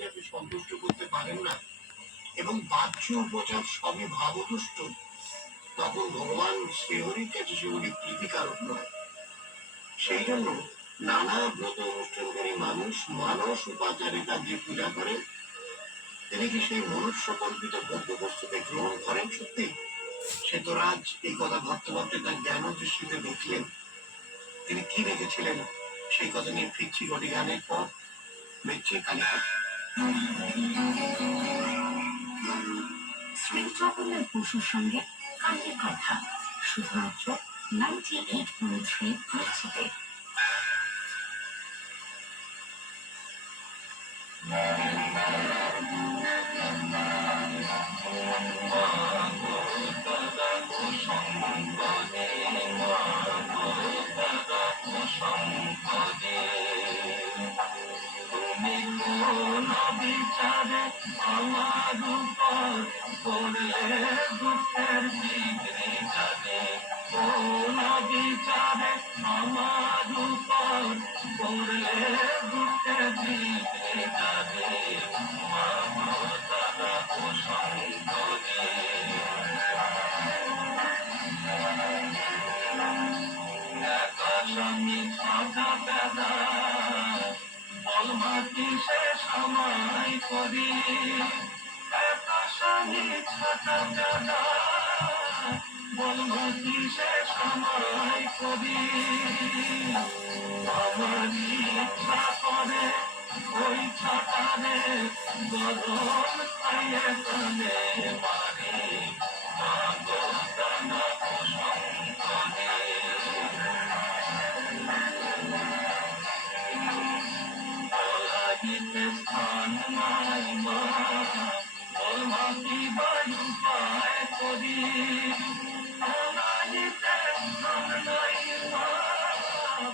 যাকে সন্তুষ্ট করতে পারেন না এবং বাহ্য উপচার সবই ভাবতুষ্ট, তখন ভগবান শ্রীহরির কাছে সেগুলি প্রীতিকারক নয়। সেই জন্য নানা ব্রত অনুষ্ঠানকারী মানুষ মানস উপাচারে তার যে পূজা করেন, তিনি কি সেই মনুষ্যকল্পিত ভোগ্যবস্তুকে গ্রহণ করেন সত্যি? শ্বেতরাজ এই কথা ভাবতে ভাবতে তার জ্ঞান দৃষ্টিতে দেখলেন। তিনি কি দেখেছিলেন সেই কথা নিয়ে ফিরছি ঘটি গানের পর। দেখছি কালিকা। শ্রী জগন্নাথ বসুর সঙ্গে কালের কথা শুধুমাত্র 98.3 মির্চিতে। বিচারে আমার উপর করলে দুঃখের বিক্রি যাবে, কোন বিচারে আমার উপর করলে দুঃখের বিক্রি যাবে, দাদা প্রসঙ্গে একাশামি ছাগা বেদা বলমাতি সে সময় করি, একাশামি ছাগা বেদা বলমাতি সে সময় করি, আমার ইচ্ছা করে ওই ছাটারে গরম খাইয়ে কানে মারি, মাগো দানা প্রসঙ্গে স্থান নাই মা, বলমাতি বায়ু পায় করি, স্থান নাই মা,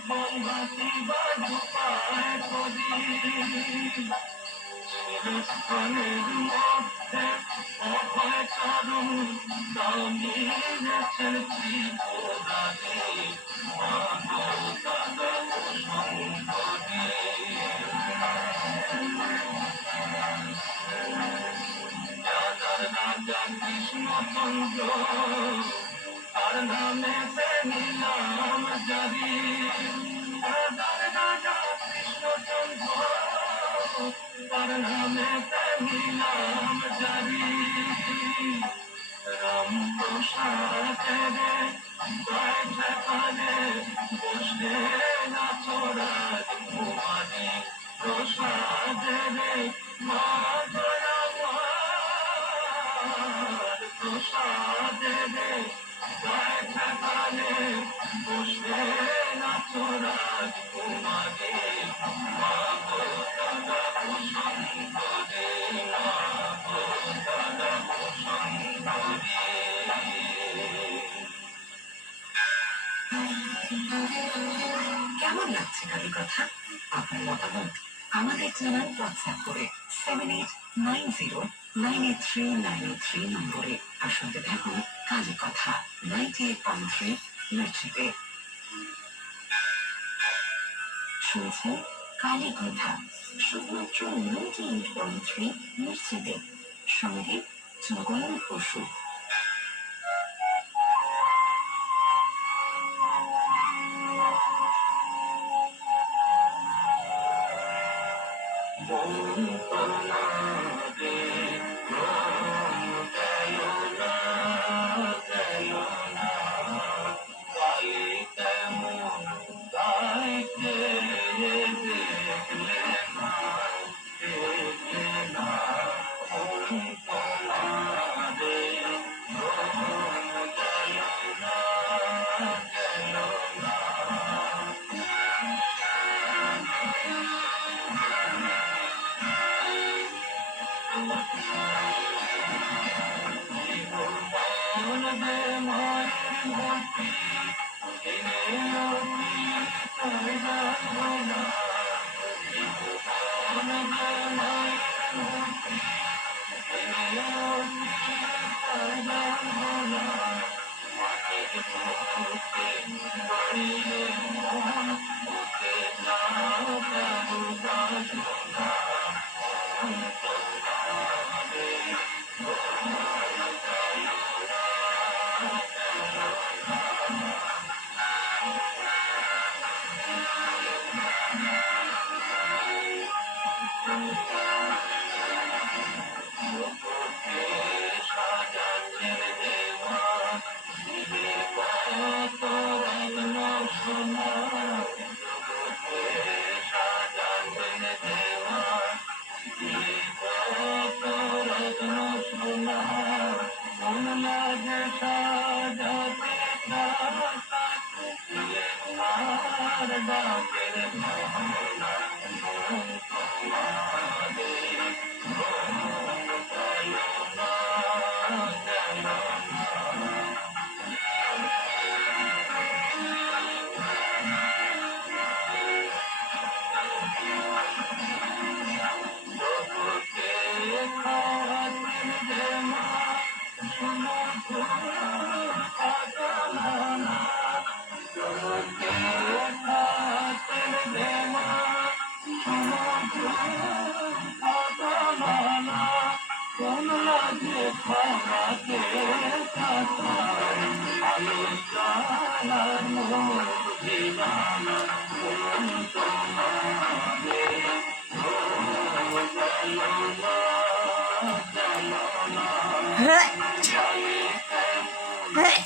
বলমাতি বায়ু পায় করি, স্থানের মধ্যে অভয় চরণ তাও নিয়েছেন ত্রিপুরারে, মাগো দাদা প্রসঙ্গে রাজা কৃষ্ণচন্দ্র তার নামে নিলাম জারি, রাজা কৃষ্ণচন্দ্র তার নামে নিলাম জারি, রাম প্রসাদে ঠেকালে বসে নাচরাজ কুমারী, প্রসাদে মা প্রসাদে ঠেকালে বসে নাচরাজ কুমারী, মাগো দাদা প্রসঙ্গে, মাগো দাদা প্রসঙ্গে। কেমন লাগছে কালী কথা? আপনার মতামত আমাদের জানান হোয়াটসঅ্যাপ করে 7890983983 নম্বরে। আর শুনতে থাকুন কালী কথা 98.3 মির্চিতে। শুনছেন কালী কথা শুধুমাত্র 98.3 মির্চিতে, সঙ্গে জগন্নাথ বসু। সাজাচ্ছেন দেওয়া দিলে কত রত্ন সোনা সাজাচ্ছেন দেওয়া দিলে কত রত্ন সোনা মন লাগে সাজাতে দিলে আর ডাকের ভাবনা হ্যাঁ হ্যাঁ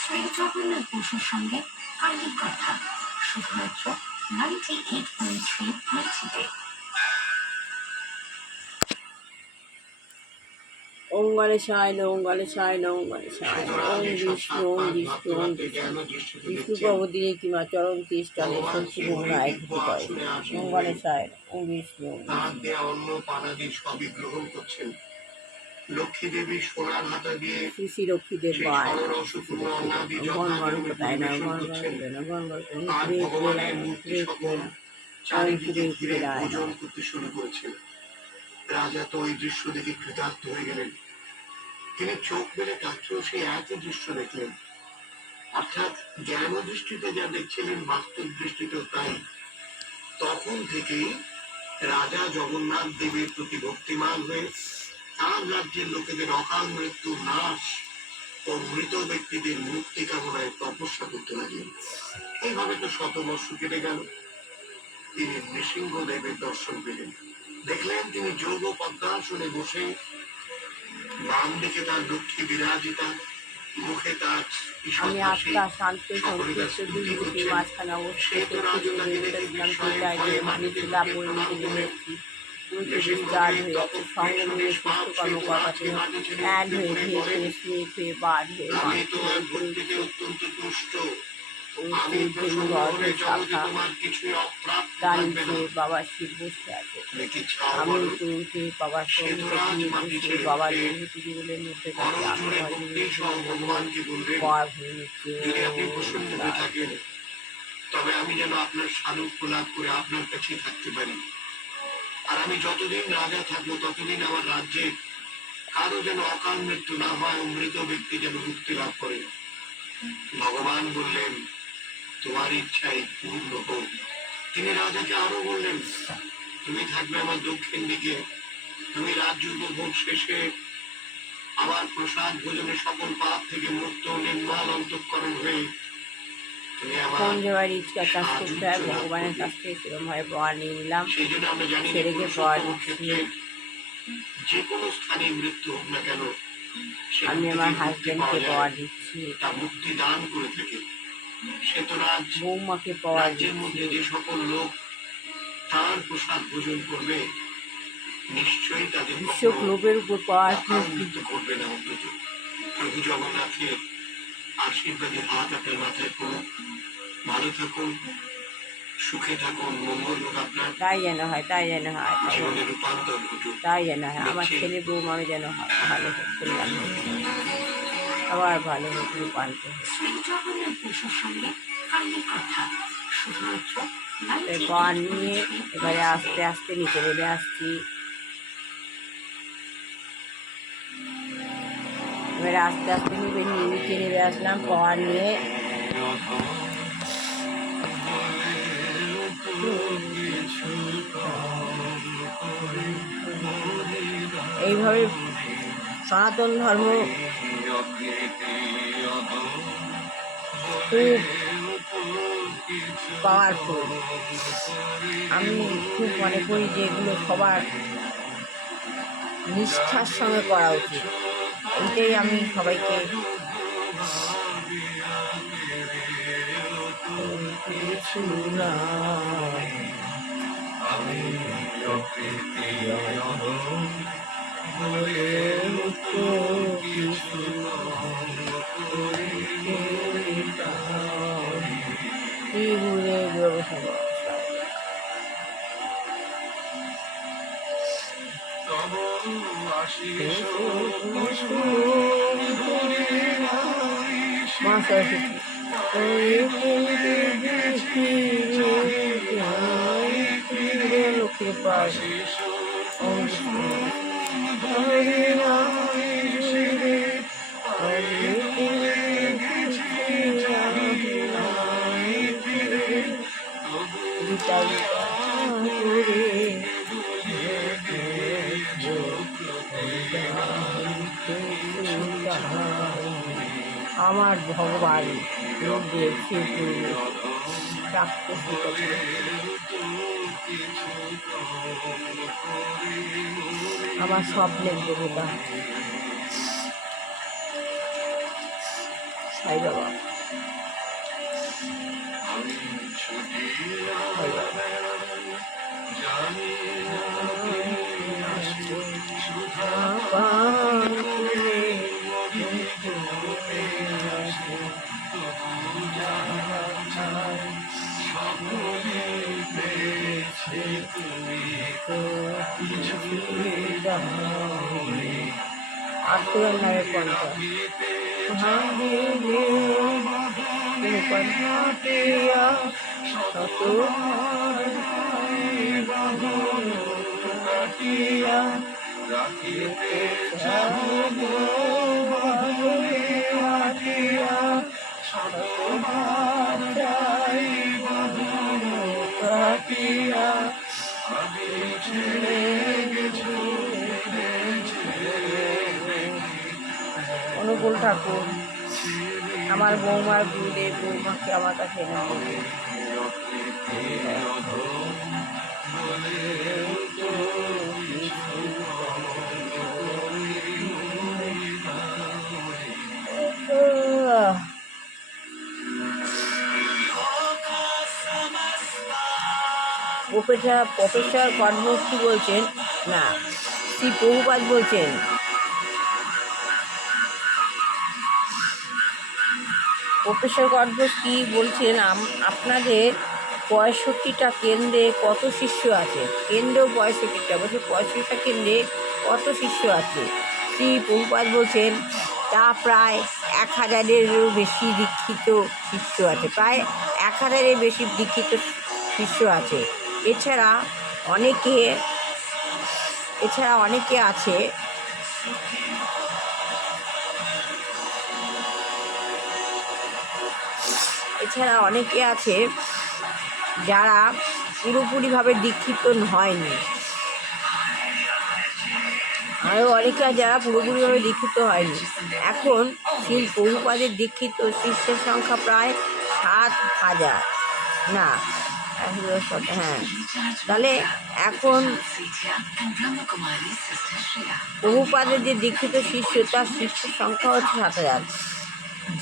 শ্রী জগন্নাথ বসুর সঙ্গে কালের কথা শুধুমাত্র 98.3 মির্চিতে। ওম গণেশায় নমঃ ওম গণেশায় নমঃ ওম গণেশায় নমঃ ওম বিষ্ণু ওম বিষ্ণু ওম বিষ্ণু প্রভুদিনে কিমা চরম তিষ্ঠানে শক্তি মোহনায় ঘটি করে ওম গণেশায় ওম বিষ্ণু তার দেয়া অন্ন পানাদি সবই গ্রহণ করছেন। লক্ষ্মী দেবী সোনার হাতা দিয়ে শ্রী শ্রী লক্ষ্মীদের সেই বায় ষড়রসপূর্ণ অন্নাদি ঘন ঘন যথাক্রমে তাই না পরিবেশন ঘন ঘন করছেন। করে না ঘন ঘন করে আর ঘুরে ঘুরে ভগবানের না মূর্তি ঘুরে সকল ঘুরে না চারিদিকে ঘুরে ঘিরে ঘুরে না পূজন করতে শুরু করেছেন। রাজা তো ওই দৃশ্য দেখে কৃতার্থ হয়ে গেলেন। তিনি চোখ মেলে তাকিয়েও সেই একই দৃশ্য দেখলেন। অর্থাৎ জ্ঞান দৃষ্টিতে যা দেখছিলেন বাস্তব দৃষ্টিতেও তাই। তখন থেকেই রাজা জগন্নাথ দেবের প্রতি ভক্তিমান হয়ে তার রাজ্যের লোকেদের অকাল মৃত্যু নাশ ও মৃত ব্যক্তিদের মুক্তি কামনায় তপস্যা করতে লাগলেন। এইভাবে তো শতবর্ষ কেটে গেল। তিনি নৃসিংহ দেবের দর্শন পেলেন। দেখলেন তিনি যোগ পদ্মাসনে বসে, বাম দিকে তার লক্ষ্মী বিরাজিতা, মুখে তার ঈষৎ আমি হাসি, আত্মা শান্ত সকলে তার সন্তুষ্ট স্তুতি দুর্নীতি করছেন। মাঝখানে সে অবস্থিত তো রাজা তাকে দেখে দেখলাম বিস্ময়ে চিন্তায় ভয়ে গিয়ে মাটিতে মিথিলা বুকে প্রণাম পরিণতি করে নিয়েছি তুলসী নৃসিংহ চাল দেব হয়ে তখন সঙ্গে নিয়ে ক্লেশ পাপ সুস্থ সেই তো কর্মকর্তাতে রাজকে মাটি ছেড়ে ল্যান্ড উঠে হয়ে পড়ে ধীরে বলেন, ধীরে শুয়ে ফিরে বার হয়ে আমি মানুষ তোমার হয়ে ভক্তিতে অত্যন্ত তুষ্ট। আমি সেই প্রসন্ন ভেঙ্গর হলে জগতে শাখা তোমার কিছুই অপ্রাপ্ত তার থাকবে নিচে না। বাবা শিব বসে আছে তুমি কি চাও আমি বলো? উপরে উঠে বাবার সঙ্গে সেতুরাজ দিয়ে মাটি বসে ছেড়ে বাবার উঠে বিভূতি জীবনের মধ্যে বড় থেকে আমি জোরে ভজন ভক্তি সহ ভগবানকে বললেন, পর হয়ে নিচ্ছে যদি আপনি প্রসন্ন হয়ে থাকেন তবে আমি যেন আপনার সান্নিধ্য লাভ করে আপনার কাছে থাকতে পারি। আর আমি যতদিন রাজা থাকবো ততদিন আমার রাজ্যে কারো যেন অকাল মৃত্যু না হয় ও মৃত ব্যক্তি যেন মুক্তি লাভ করে। ভগবান বললেন, তোমার ইচ্ছাই পূর্ণ হোক। তিনি রাজাকে আরো বললেন, তুমি থাকবে আমার দক্ষিণ দিকে। তুমি রাজ্য উপভোগ শেষে আমার প্রসাদ ভোজনে সকল পাপ থেকে মুক্ত নির্মল অন্তঃকরণ হয়ে তুমি কোন আমার জায়গায় রিক্সা চাষ সাহায্য করতে হয় লাভ ভগবানের করবে। কাছ থেকে সেরকম ভাবে পাওয়া নিয়ে নিলাম সেই জন্য আমরা জানি যে ছেলেকে পাওয়া পুরুষোত্তম দিচ্ছি ক্ষেত্রে যে কোনো স্থানে মৃত্যু হোক না কেন সেখান আমি থেকে আমার মুক্তি পাওয়া হাজবেন্ডকে যায়, পাওয়া দিচ্ছি তা মুক্তি দান করে থাকে। সে তো বৌমাকে পাওয়া রাজ্যের মধ্যে দিচ্ছি যে সকল লোক তার প্রসাদ ভোজন করবে নিশ্চয়ই তাদের বিশ্ব কখনো গ্লোবের উপর পাওয়ার অকাল মৃত্যু ঘটবে না। অন্তত প্রভু জগন্নাথের আশীর্বাদী হাত আপনার মাথায় পড়ুক। ভালো থাকুন, সুখে থাকুন, মঙ্গল হোক আপনার তাই যেন হয় তাই যেন হয় তাই যেন জীবনে রূপান্তর ঘটুক। তাই যেন হয় আমার দেখছি ছেলে বৌমারও যেন হয় ভালো হোক কল্যাণ হোক সবার ভালো হোক রূপান্তর হোক শ্রী জগন্নাথ বসুর সঙ্গে কালের কথা শুধুমাত্র পাওয়ার নিয়ে এবারে আস্তে আস্তে নিচে নেমে আসছি। এবারে আস্তে আস্তে নিচে নেমে আসলাম পাওয়ার নিয়ে। এইভাবে সনাতন ধর্ম খুব পাওয়ারফুল। আমি খুব মনে করি যে এগুলো সবার নিষ্ঠার সঙ্গে করা উচিত। এইটাই আমি সবাইকে মা সরস্বতী লক্ষ্মী পায় আমার ভগবান আমার স্বপ্নের দেবতা সাই বাবা। আত্মীয় নামে অনুকূল ঠাকুর আমার বৌমার গুরুদেব, বৌমাকে আমার কাছে এনে প্রফেসর কর্মমূর্তি বলছেন, না শ্রী প্রভুপাদ বলছেন, প্রফেসর কর্মমূর্তি বলছেন আপনাদের 65টা কেন্দ্রে কত শিষ্য আছে? কেন্দ্র 65টা, বলছে 65টা কেন্দ্রে কত শিষ্য আছে? শ্রী প্রভুপাদ বলছেন তা প্রায় 1000-এরও বেশি দীক্ষিত শিষ্য আছে, প্রায় 1000-এর বেশি দীক্ষিত শিষ্য আছে। এছাড়া অনেকে আছে যারা পুরোপুরিভাবে দীক্ষিত হয়নি, আরও অনেকে যারা পুরোপুরিভাবে দীক্ষিত হয়নি। এখন শ্রী প্রভুপাদের দীক্ষিত শিষ্যের সংখ্যা প্রায় 7000, না হ্যাঁ, তাহলে এখন প্রভুপাদের যে দীক্ষিত শিষ্য, তার শিষ্যের সংখ্যা হচ্ছে 7000।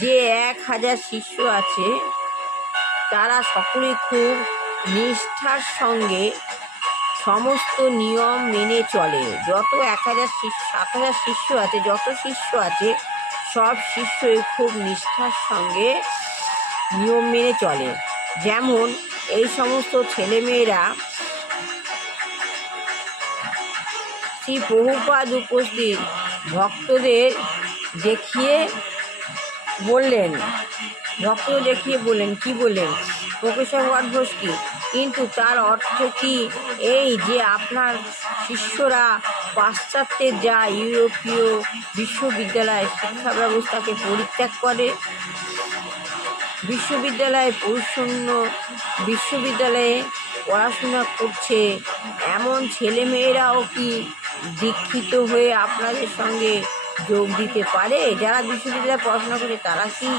যে 1000 শিষ্য আছে তারা সকলেই খুব নিষ্ঠার সঙ্গে সমস্ত নিয়ম মেনে চলে। যত 7000 শিষ্য আছে, যত শিষ্য আছে সব শিষ্যই খুব নিষ্ঠার সঙ্গে নিয়ম মেনে চলে। যেমন এই সমস্ত ছেলেমেয়েরা শ্রী প্রভুপাদ উপস্থিত ভক্তদের দেখিয়ে বললেন, কি বললেন? প্রফেসর ওয়াডভস্কি, কিন্তু তার অর্থ কি এই যে আপনার শিষ্যরা পাশ্চাত্যের যা ইউরোপীয় বিশ্ববিদ্যালয় শিক্ষা ব্যবস্থাকে পরিত্যাগ করে, বিশ্ববিদ্যালয়ে পরিচ্ছন্ন বিশ্ববিদ্যালয়ে পড়াশোনা করছে, এমন ছেলেমেয়েরাও কি দীক্ষিত হয়ে আপনাদের সঙ্গে যোগ দিতে পারে? যারা বিশ্ববিদ্যালয়ে পড়াশোনা করে তারা কি,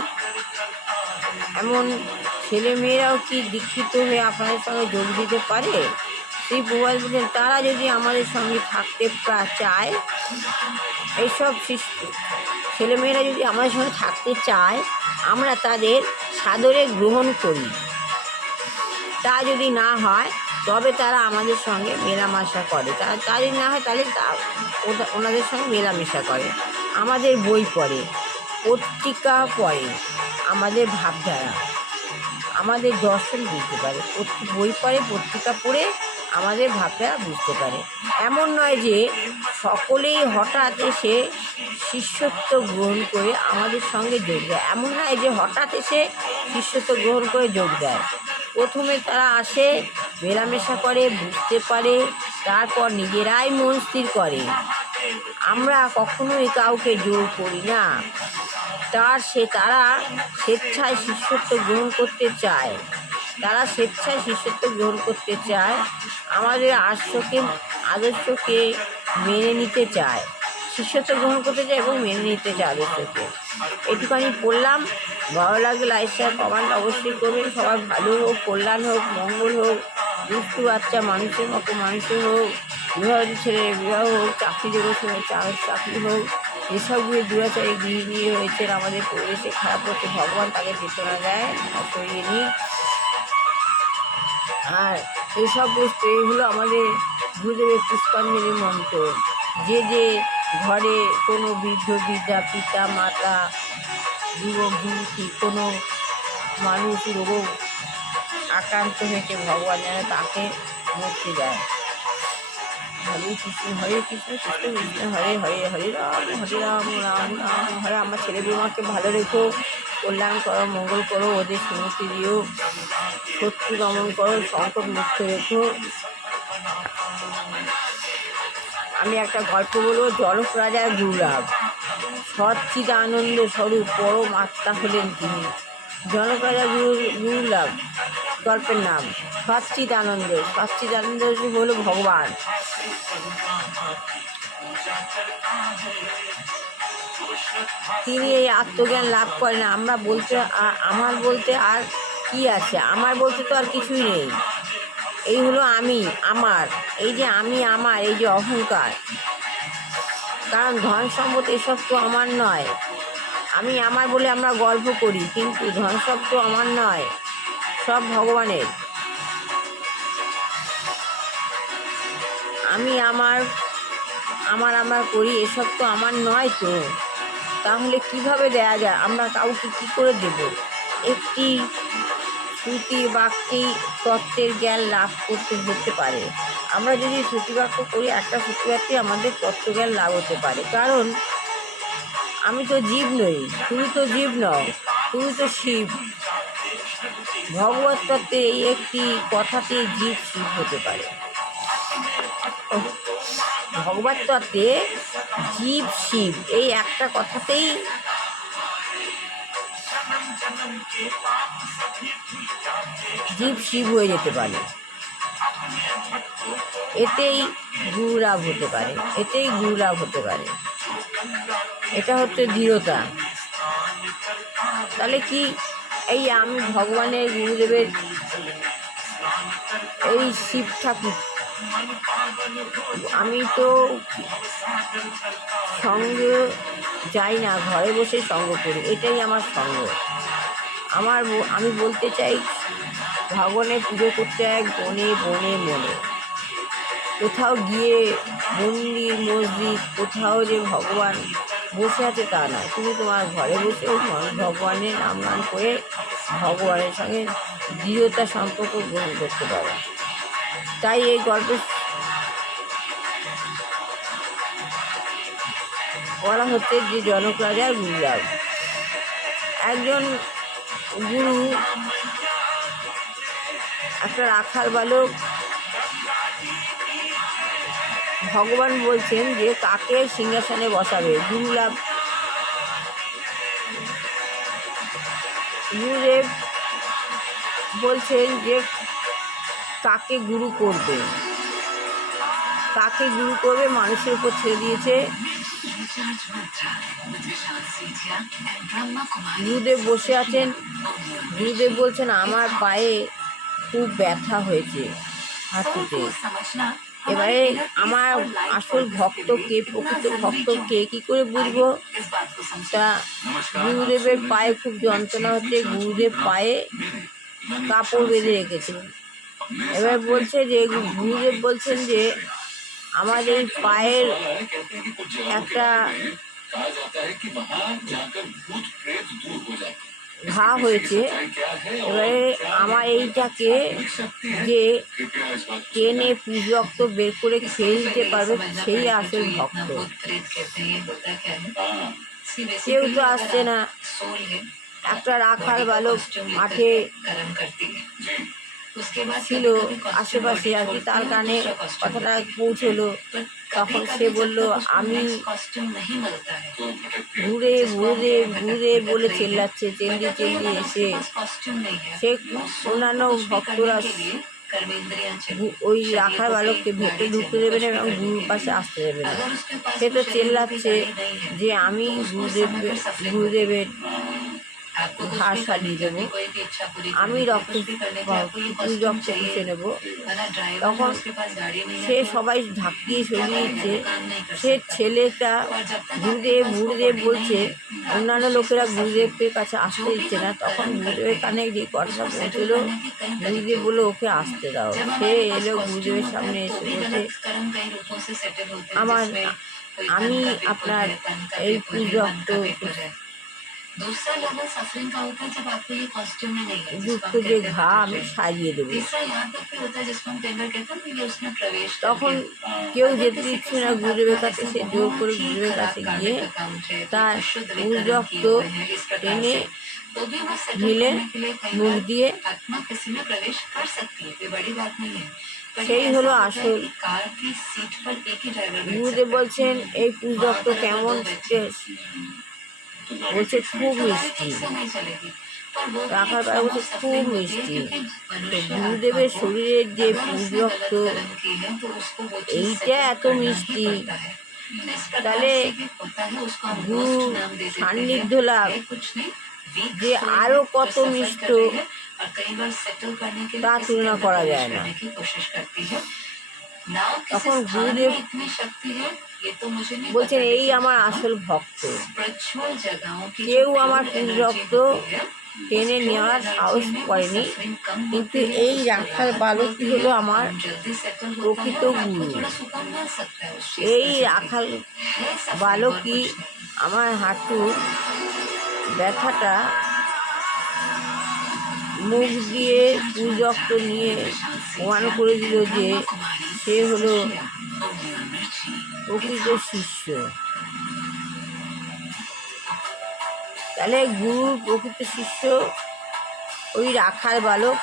এমন ছেলেমেয়েরাও কি দীক্ষিত হয়ে আপনাদের সঙ্গে যোগ দিতে পারে? শ্রী প্রভাত বলছেন, তারা যদি আমাদের সঙ্গে থাকতে চায়, এইসব ছেলেমেয়েরা যদি আমাদের সঙ্গে থাকতে চায়, আমরা তাদের সাদরে গ্রহণ করি। তা যদি না হয় তবে তারা আমাদের সঙ্গে মেলামেশা করে, তা যদি না হয় তাহলে ওনাদের সঙ্গে মেলামেশা করে, আমাদের বই পড়ে, পত্রিকা পড়ে, আমাদের ভাবধারা, আমাদের দর্শন বুঝতে পারে, বই পড়ে, পত্রিকা পড়ে আমাদের ভাবধারা বুঝতে পারে। এমন নয় যে সকলেই হঠাৎ এসে শিষ্যত্ব গ্রহণ করে আমাদের সঙ্গে যোগ দেয়, এমন নয় যে হঠাৎ এসে শিষ্যত্ব গ্রহণ করে যোগ দেয়। প্রথমে তারা আসে, মেলামেশা করে, বুঝতে পারে, তারপর নিজেরাই মন স্থির করে। আমরা কখনোই কাউকে জোর করি না। তারা স্বেচ্ছায় শিষ্যত্ব গ্রহণ করতে চায়, তারা স্বেচ্ছায় শিষ্যত্ব গ্রহণ করতে চায়, আমাদের আদর্শকে মেনে নিতে চায়, শিষ্যত্ব গ্রহণ করতে চায় এবং মেনে নিতে চায় আদর্শকে। একটুখানি পড়লাম, ভালো লাগলে লাইক শেয়ার কমেন্ট অবশ্যই করবেন। সবার ভালো হোক, কল্যাণ হোক, মঙ্গল হোক, দুষ্টু বাচ্চা মানুষের মতো মানুষের হোক, বিবাহিত ছেলের বিবাহ হোক, চাকরিজীবী চাকরি হোক, যেসবগুলো দুরাচারী গৃহিণী হয়েছেন আমাদের পরিবেশে খারাপ হচ্ছে, ভগবান তাকে চেতনা দেয়, সরিয়ে নিই। আর এইসব বস্তু, এইগুলো আমাদের গুরুদেবের পুষ্পাঞ্জলি মন্ত্র। যে ঘরে কোনো বৃদ্ধ বৃদ্ধা, পিতা মাতা, যুবক যুবতী, কোনো মানুষ রোগ আক্রান্ত হয়েছে, ভগবান যেন তাকে মুক্তি দেয়। হরে কৃষ্ণ কৃষ্ণ কৃষ্ণ হরে হরে, হরে রাম রাম রাম হরে। আমার ছেলে বৌমাকে ভালো রেখো, কল্যাণ করো, মঙ্গল করো, ওদের সুমতি দিও, শত্রু দমন করো, সংকট মুক্ত রেখো। আমি একটা গল্প বলবো, জনক রাজার গুরুলাভ। সচ্চিদানন্দ স্বরূপ পরম আত্মা হলেন তিনি। জনক রাজার গুরুলাভ গল্পের নাম সচ্চিদানন্দ। সচ্চিদানন্দ হলো ভগবান। তিনি এই আত্মজ্ঞান লাভ করেন। আমার বলতে আর কি আছে? আমার বলতে তো আর কিছুই নেই। এই হলো আমি, আমার, এই যে আমি আমার, এই যে অহংকার। কারণ ধন সম্পদ এসব তো আমার নয়। আমি আমার বলে আমরা গল্প করি, কিন্তু ধন সব তো আমার নয়, সব ভগবানের। আমি আমার করি, এসব তো আমার নয়। তো তাহলে কিভাবে দেয়া যায়? আমরা কাউকে কি করে দেব? একটি শ্রুতি বাক্যেই তত্ত্বের জ্ঞান লাভ করতে হতে পারে। আমরা যদি শ্রুতিবাক্য করি, একটা শ্রুতিবাক্যে আমাদের তত্ত্বজ্ঞান লাভ হতে পারে। কারণ আমি তো জীব নই, তুমি তো জীব নও, তুমি তো শিব। ভগবত তত্ত্বের এই একটি কথাতেই জীব শিব হতে পারে। ভগবত তত্ত্বে জীব শিব এই একটা কথাতেই জীব শিব হয়ে যেতে পারে। এতেই গুরুলাভ হতে পারে, এতেই গুরুলাভ হতে পারে। এটা হচ্ছে দৃঢ়তা। তাহলে কি এই আমি ভগবানের গুরুদেবের এই শিব ঠাকুর, আমি তো সঙ্গে যাই না, ঘরে বসে সঙ্গ করি, এটাই আমার সঙ্গ। আমি বলতে চাই, ভগবানের পুজো করতে হয় বনে বনে মনে। কোথাও গিয়ে মন্দির মসজিদ কোথাও যে ভগবান বসে আছে তা নয়, তুমি তোমার ঘরে বসেও ভগবানের নাম গান করে ভগবানের সঙ্গে দৃঢ়তা সম্পর্ক গ্রহণ করতে পারো। তাই এই গল্প বলা হচ্ছে যে জনক রাজার গুরুলাভ। একজন গুরু একটা রাখাল বালক ভগবান বলছেন যে কাকে সিংহাসনে বসাবে। গুরুদেব বলছেন যে কাকে গুরু করবে, মানুষের উপর ছেড়ে দিয়েছে। গুরুদেব বসে আছেন, গুরুদেব বলছেন আমার পায়ে খুব ব্যথা হয়েছে হাঁটুতে। এবারে আমার আসল ভক্ত কে, প্রকৃত ভক্ত কে, কী করে বুঝবো? তা গুরুদেবের পায়ে খুব যন্ত্রণা হচ্ছে, গুরুদেব পায়ে কাপড় বেঁধে রেখেছে। এবার বলছে যে গুরুদেব বলছেন যে আমার এই পায়ের একটা ঘা হয়েছে, এবারে আমার এইটাকে যে টেনে রক্ত বের করে খেয়ে নিতে পারবে সেই আসল ভক্ত। কেউ তো আসছে না। একটা রাখাল বালক মাঠে ছিল আশেপাশে আর কি, তার কানে কথাটা পৌঁছলো। তখন সে বলল আমি ঘুরে বলে চেল্লাচ্ছে, চেল্লিয়ে এসে সে অন্যান্য ভক্তরা ওই রাখাল বালককে ভেতরে ঢুকতে দেবে না এবং গুরুর পাশে আসতে দেবে না। সে তো চেল্লাচ্ছে যে আমি গুরুদেবের ঘা সারিয়ে দেবো, আমি রক্ত পুষে নেব। তখন সে সবাই ধাক্কিয়ে সরিয়ে দিচ্ছে। সে ছেলেটা গুরুদেব বলছে, অন্যান্য লোকেরা গুরুদেবের কাছে আসতে দিচ্ছে না। তখন গুরুদেবের কানে যে কথা পৌঁছল, গুরুদেব বললো ওকে আসতে দাও। সে এলো গুরুদেবের সামনে এসে বলছে আমি আপনার এই রক্ত যুক্ত যে ঘা আমি সারিয়ে দেবো। তখন কেউ যেতে দিচ্ছে না গুরুদেবের কাছে। সে জোর করে গুরুদেবের কাছে গিয়ে তার রক্ত টেনে নিলেন মুখ দিয়ে। সেই হলো আসল। গুরুদেব বলছেন এই রক্ত কেমন, বলছে খুব মিষ্টি। রাখার পরে বলছে খুব মিষ্টি। তো গুরুদেবের শরীরের যে রক্ত এইটা এত মিষ্টি, তাহলে গুরু সান্নিধ্য লাভ যে আরো কত মিষ্ট তা তুলনা করা যায় না। তখন গুরুদেব বলছেন এই আমার আসল ভক্ত। কেউ আমার রক্ত টেনে নেওয়ার সাহস করেনি, কিন্তু এই রাখাল বালকটি হলো আমার প্রকৃত গুরু। এই রাখাল বালকই আমার হাঁটুর ব্যথাটা মুখ দিয়ে রক্ত নিয়ে প্রমাণ করে দিল যে সে হলো প্রকৃত শিষ্য। তাহলে গুরুর প্রকৃত শিষ্য ওই রাখাল বালক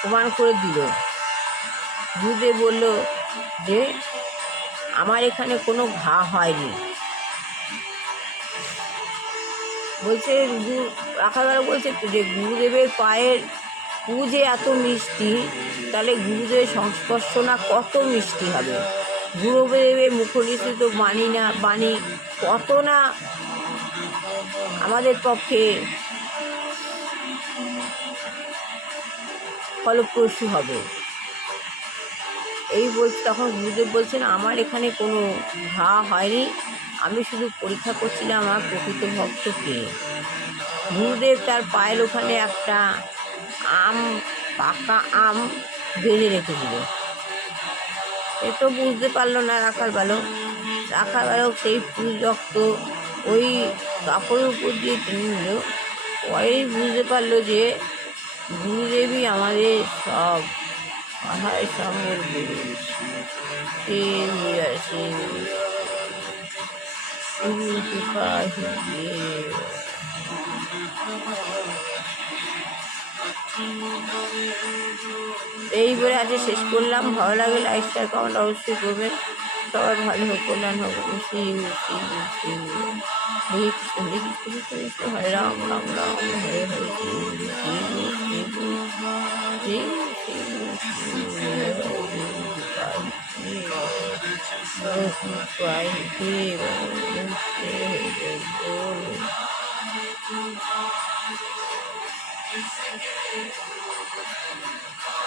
প্রমাণ করে দিল। গুরুদেব বলল যে আমার এখানে কোনো ঘা হয়নি। বলছে রাখাল বালক বলছে যে গুরুদেবের পায়ের যে এত মিষ্টি, তাহলে গুরুদেবের সংস্পর্শ না কত মিষ্টি হবে। গুরুদেবের মুখনিসৃত বাণী কত না আমাদের পক্ষে ফলপ্রসূ হবে। এই বলছে, তখন গুরুদেব বলছেন আমার এখানে কোনো ঘা হয়নি, আমি শুধু পরীক্ষা করছিলাম আমার প্রকৃত ভক্তকে। গুরুদেব তার পায়ের ওখানে একটা পাকা আম বেঁধে রেখেছিল। এ তো বুঝতে পারলো না রাখাল বালক সেই রক্ত ওই কাপড়ের উপর দিয়ে টেনে নিল। পরেই বুঝতে পারলো যে গুরুদেবই আমাদের সব আহার সঙ্গের গুরু। এই বলে আজকে শেষ করলাম। ভালো লাগে লাইক শেয়ার কমেন্ট অবশ্যই করবেন। সবার ভালো হোক, কল্যাণ হোক। শিব শিব শিব হরে কৃষ্ণ হরে কৃষ্ণ কৃষ্ণ কৃষ্ণ হরে রাম রাম রাম হরে হরে শিব শিব শিব শিব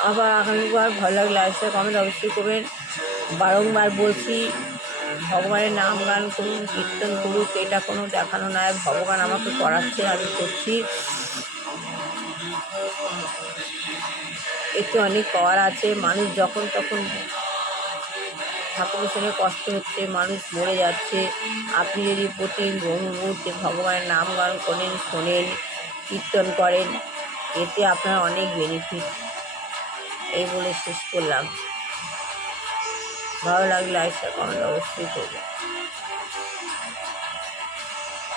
আবার আগামীবার ভালো লাগলে লাইক শেয়ার কমেন্ট অবশ্যই করবেন। বারংবার বলছি, ভগবানের নাম গান করুন, কীর্তন করুক, এটা কোনো দেখানো নয়। ভগবান আমাকে করাচ্ছে, আমি করছি। এতে অনেক পাওয়ার আছে। মানুষ যখন তখন ঠাকুরের সঙ্গে কষ্ট হচ্ছে, মানুষ মরে যাচ্ছে। আপনি যদি প্রতি মুহূর্তে ভগবানের নাম গান করেন, শোনেন, কীর্তন করেন, এতে আপনার অনেক বেনিফিট। এই বলে শেষ করলাম। ভালো লাগলে লাইক শেয়ার কমেন্ট অবশ্যই করবেন।